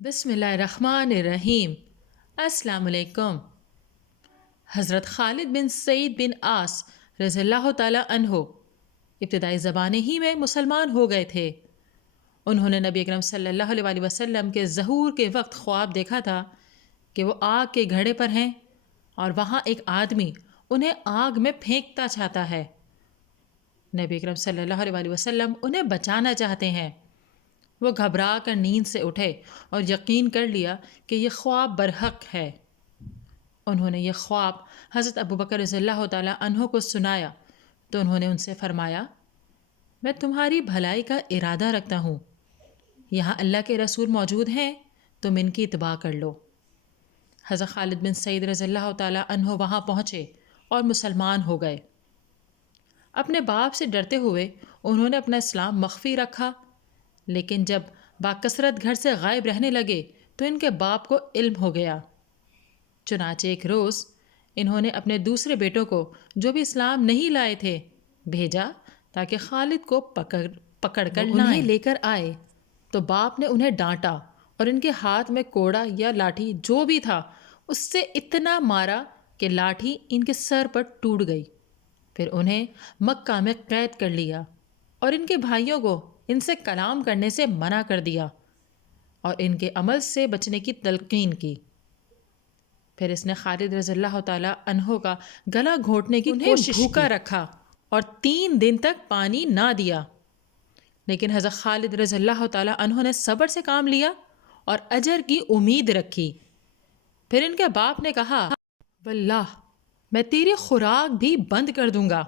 بسم اللہ الرحمن الرحیم۔ السلام علیکم۔ حضرت خالد بن سعید بن عاص رضی اللہ تعالیٰ عنہ ابتدائی زمانے ہی میں مسلمان ہو گئے تھے۔ انہوں نے نبی اکرم صلی اللہ علیہ وآلہ وسلم کے ظہور کے وقت خواب دیکھا تھا کہ وہ آگ کے گھڑے پر ہیں اور وہاں ایک آدمی انہیں آگ میں پھینکتا چاہتا ہے۔ نبی اکرم صلی اللہ علیہ وآلہ وسلم انہیں بچانا چاہتے ہیں۔ وہ گھبرا کر نیند سے اٹھے اور یقین کر لیا کہ یہ خواب برحق ہے۔ انہوں نے یہ خواب حضرت ابوبکر رضی اللہ تعالیٰ عنہ کو سنایا تو انہوں نے ان سے فرمایا، میں تمہاری بھلائی کا ارادہ رکھتا ہوں، یہاں اللہ کے رسول موجود ہیں، تم ان کی اتباع کر لو۔ حضرت خالد بن سعید رضی اللہ تعالیٰ عنہ وہاں پہنچے اور مسلمان ہو گئے۔ اپنے باپ سے ڈرتے ہوئے انہوں نے اپنا اسلام مخفی رکھا، لیکن جب باکثرت گھر سے غائب رہنے لگے تو ان کے باپ کو علم ہو گیا۔ چنانچہ ایک روز انہوں نے اپنے دوسرے بیٹوں کو جو بھی اسلام نہیں لائے تھے بھیجا تاکہ خالد کو پکڑ کر انہیں لے کر آئے، تو باپ نے انہیں ڈانٹا اور ان کے ہاتھ میں کوڑا یا لاٹھی جو بھی تھا اس سے اتنا مارا کہ لاٹھی ان کے سر پر ٹوٹ گئی۔ پھر انہیں مکہ میں قید کر لیا اور ان کے بھائیوں کو ان سے کلام کرنے سے منع کر دیا اور ان کے عمل سے بچنے کی تلقین کی۔ پھر اس نے خالد رضی اللہ تعالیٰ عنہ کا گلا گھونٹنے کی کوشش کی، بھوکا رکھا اور 3 دن تک پانی نہ دیا، لیکن حضرت خالد رضی اللہ تعالیٰ عنہ نے صبر سے کام لیا اور اجر کی امید رکھی۔ پھر ان کے باپ نے کہا، واللہ میں تیری خوراک بھی بند کر دوں گا۔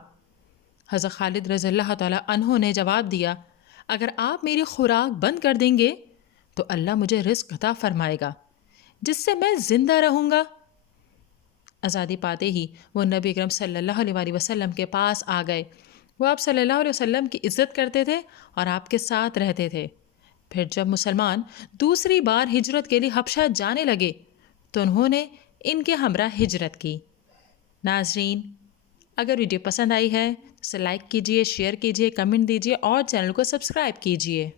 حضرت خالد رضی اللہ تعالیٰ عنہ نے جواب دیا، اگر آپ میری خوراک بند کر دیں گے تو اللہ مجھے رزق عطا فرمائے گا جس سے میں زندہ رہوں گا۔ آزادی پاتے ہی وہ نبی اکرم صلی اللہ علیہ وآلہ وسلم کے پاس آ گئے۔ وہ آپ صلی اللہ علیہ وسلم کی عزت کرتے تھے اور آپ کے ساتھ رہتے تھے۔ پھر جب مسلمان دوسری بار ہجرت کے لیے حبشہ جانے لگے تو انہوں نے ان کے ہمراہ ہجرت کی۔ ناظرین، اگر ویڈیو پسند آئی ہے تو اسے لائک کیجئے، شیئر کیجئے، کمنٹ دیجئے اور چینل کو سبسکرائب کیجئے۔